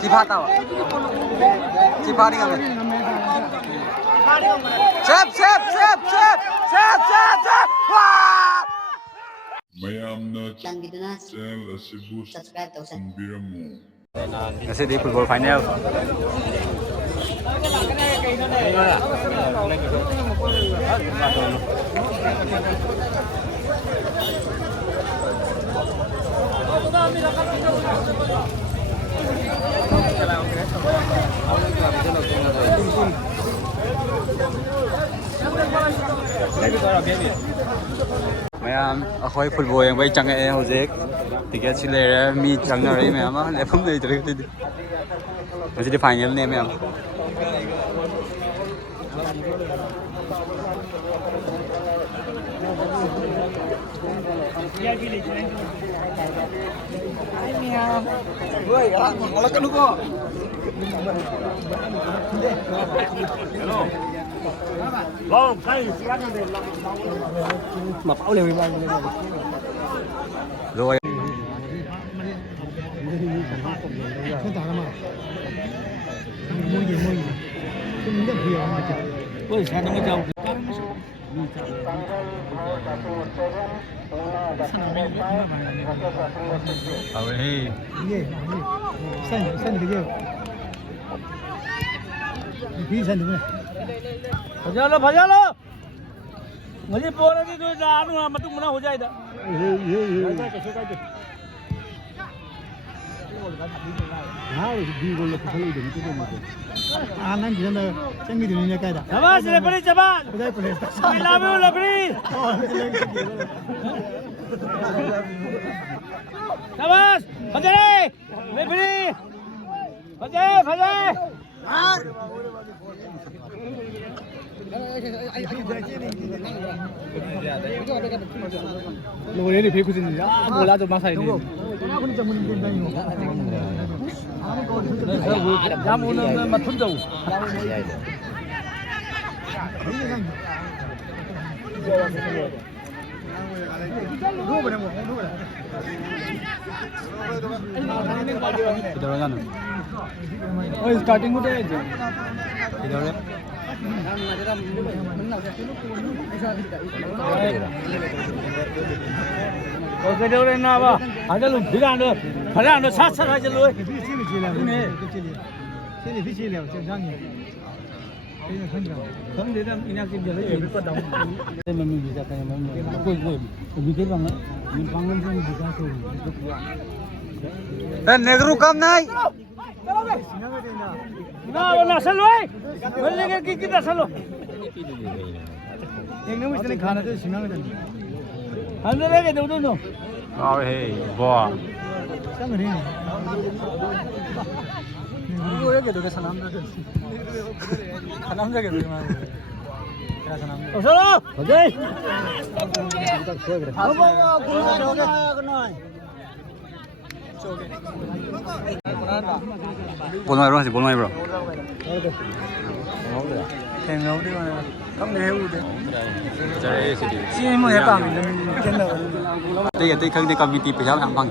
Cipata. Cipari kami. Sep. Wah! Dan gitu na subscribe daw sa Kasi di football final. Mayam akhoi football yang bai chang e hojek ticket chile mi chang na rai mayam le phum nei tare ti masih di final ne mayam woi kalau kan ko Long kai siang de mà bảo liều đi rồi ôi sao nó mới trâu Awei. भजा लो मुझे बोल रही तो जानू मत मना हो जाएगा हाँ भी बोल तो सही दिन तो मत आना जिन चंगी दिन ने कहदा शाबाश रे बड़ी शाबाश उधर पड़े मिला में लबड़ी शाबाश भजा रे लबड़ी भजा हां लोग ये भी कुछ नहीं यार बोला तो मासा ही नहीं जाम उन्होंने मत सुन जाओ इधर जाना और स्टार्टिंग में इधर ओके दे रे ना बा आजा लो बिगान दो फलान दो साथ साथ आजा लो चलिए पीछे ले चल जानी हम दे दम इना के जले ये को दाऊ मम्मी भी जाता है मम्मी कोई भी के बंग ये बंगन से दिखा तो ए नेगरू काम नहीं ना वो ना चलो बोलने के कितना चलो एक नंबर से खाना तो सिंगा में अंदर है के दो दो Awei, boa. संग रे वो ये के दो के सलाम दे सलाम दे के तेरा सलाम ओ चलो ओके अब गुना हो गया नहीं Bolmai bro, sih bolmai bro. Thèm nấu đi mà không để hưu đấy. Cari sini. Sini mau ya kami kan dah. Tapi khang ni kami tipe jalan ambang.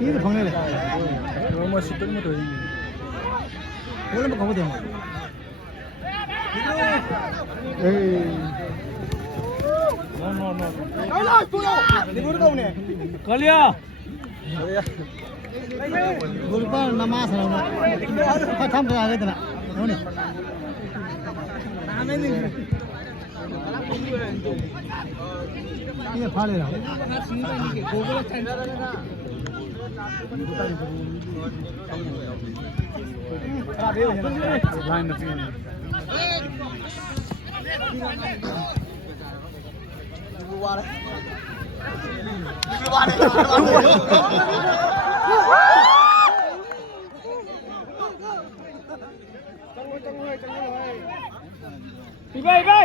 Ini tu panggil. Kalau mau situ mau tu. Boleh mau kamu tengok. No. Alah, pulo. Di mana kau ni? Kalia. Gulpa nama sana. Kau tham kau agak tu nak. Mana? Nama ni. Ini apa le? Ibai.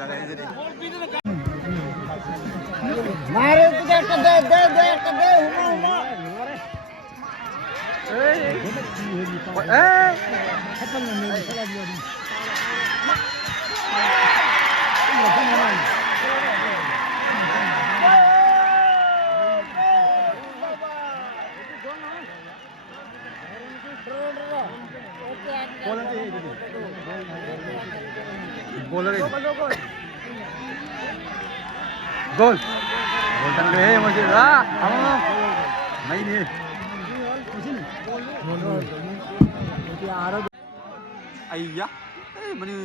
चले इधर मारे तुझे दे हुमा खत्म नहीं चला दिया bowler गोल golden गए मुझे नहीं अय्या मनी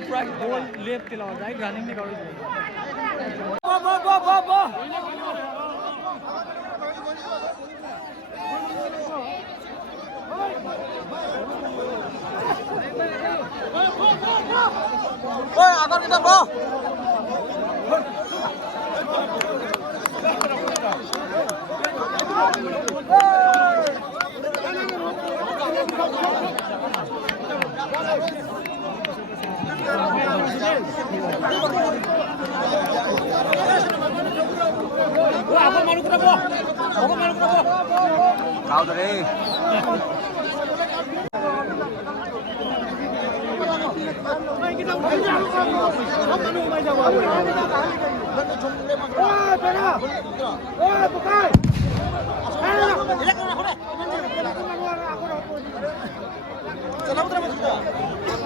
पूरा गोल लेफ्ट के लगा राइट रनिंग में करो agar kita bro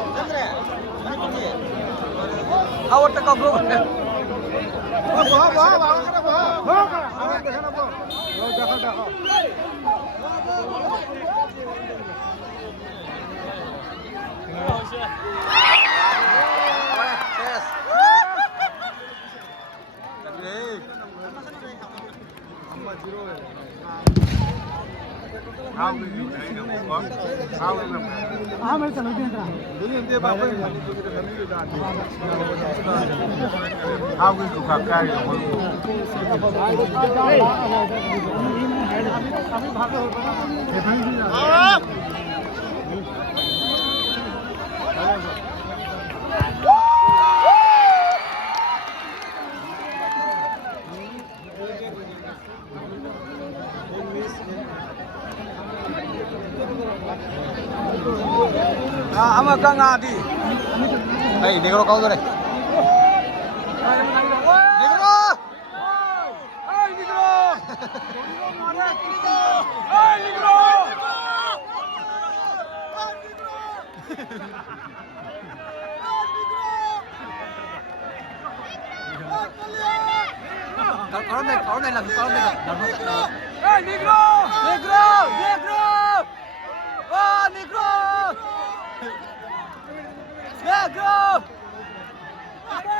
kau dari awak tak bro ama kang adi hey negro kau deh negro hey negro hey negro Kalau này làm sao đây là hey negro negro negro oh negro negro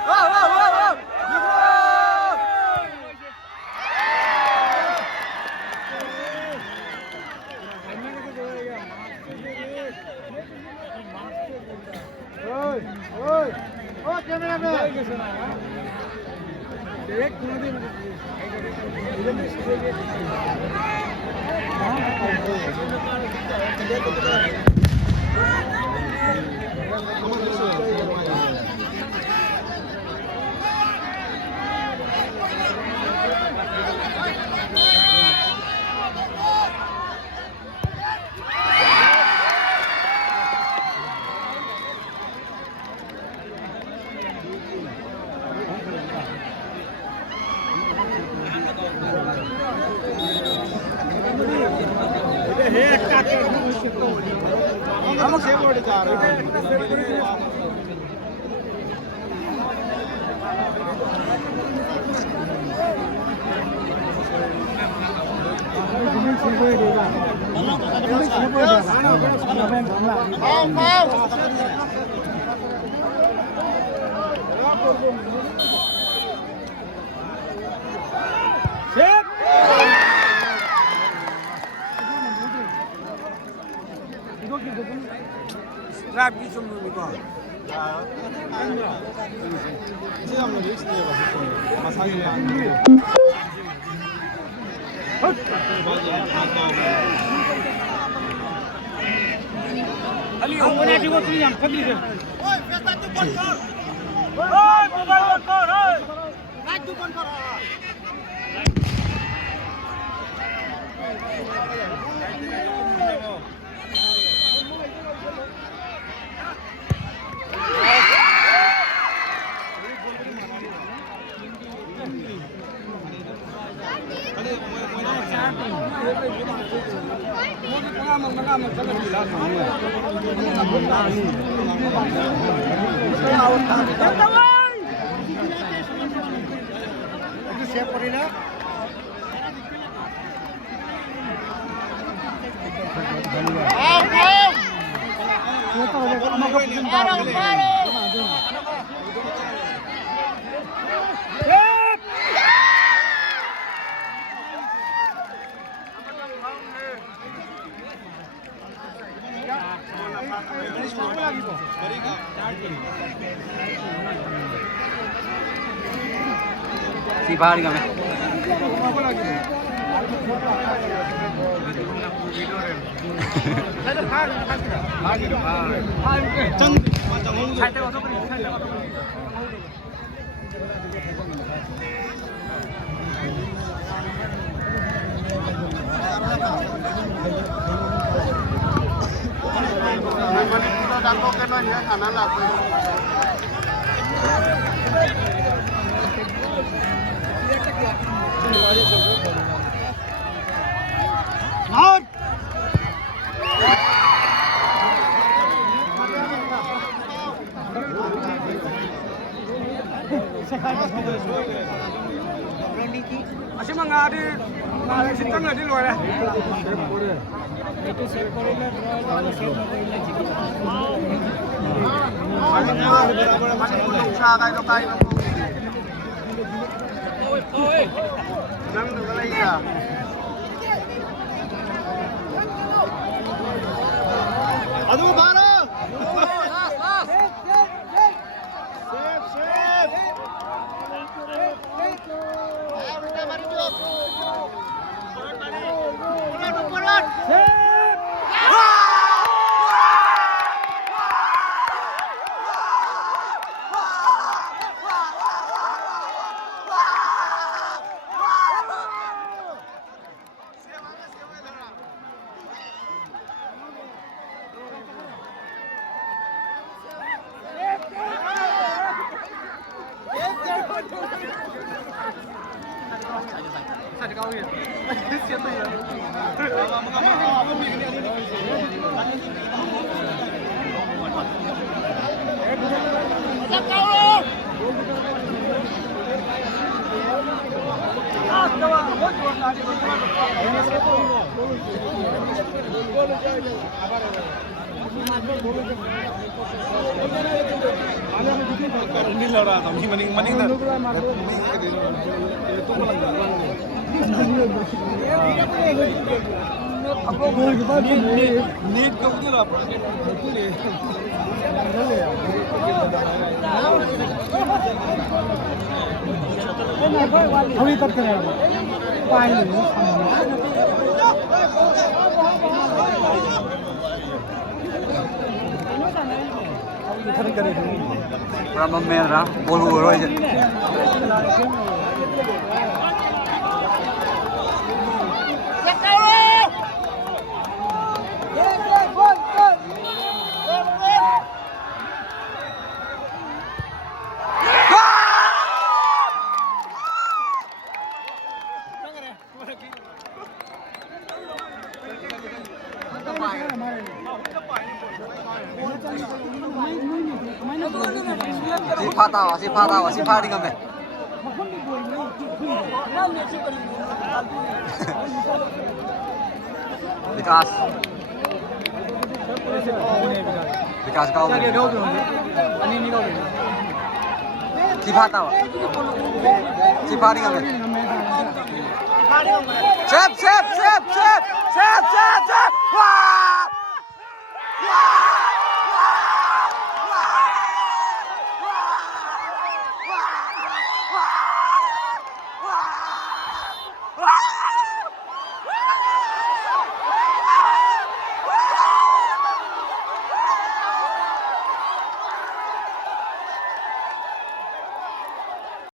wow wow wow wow negro oi oi oh cameraman direct Grab di sumber ni kau. Siapa nak list dia bah? Masalah ni. Si pari kami. Out! असे मग आधी शिकताना दिल वाला Aduh, baru. Ini lora tapi maning dah. Need kau tu lah. थोड़ी तक करेगा पानी Berapa merah, bolu aja. Si Patawa, si Padi kami. Vikas kau. Si Patawa. Si Padi kami. Sep. Wah!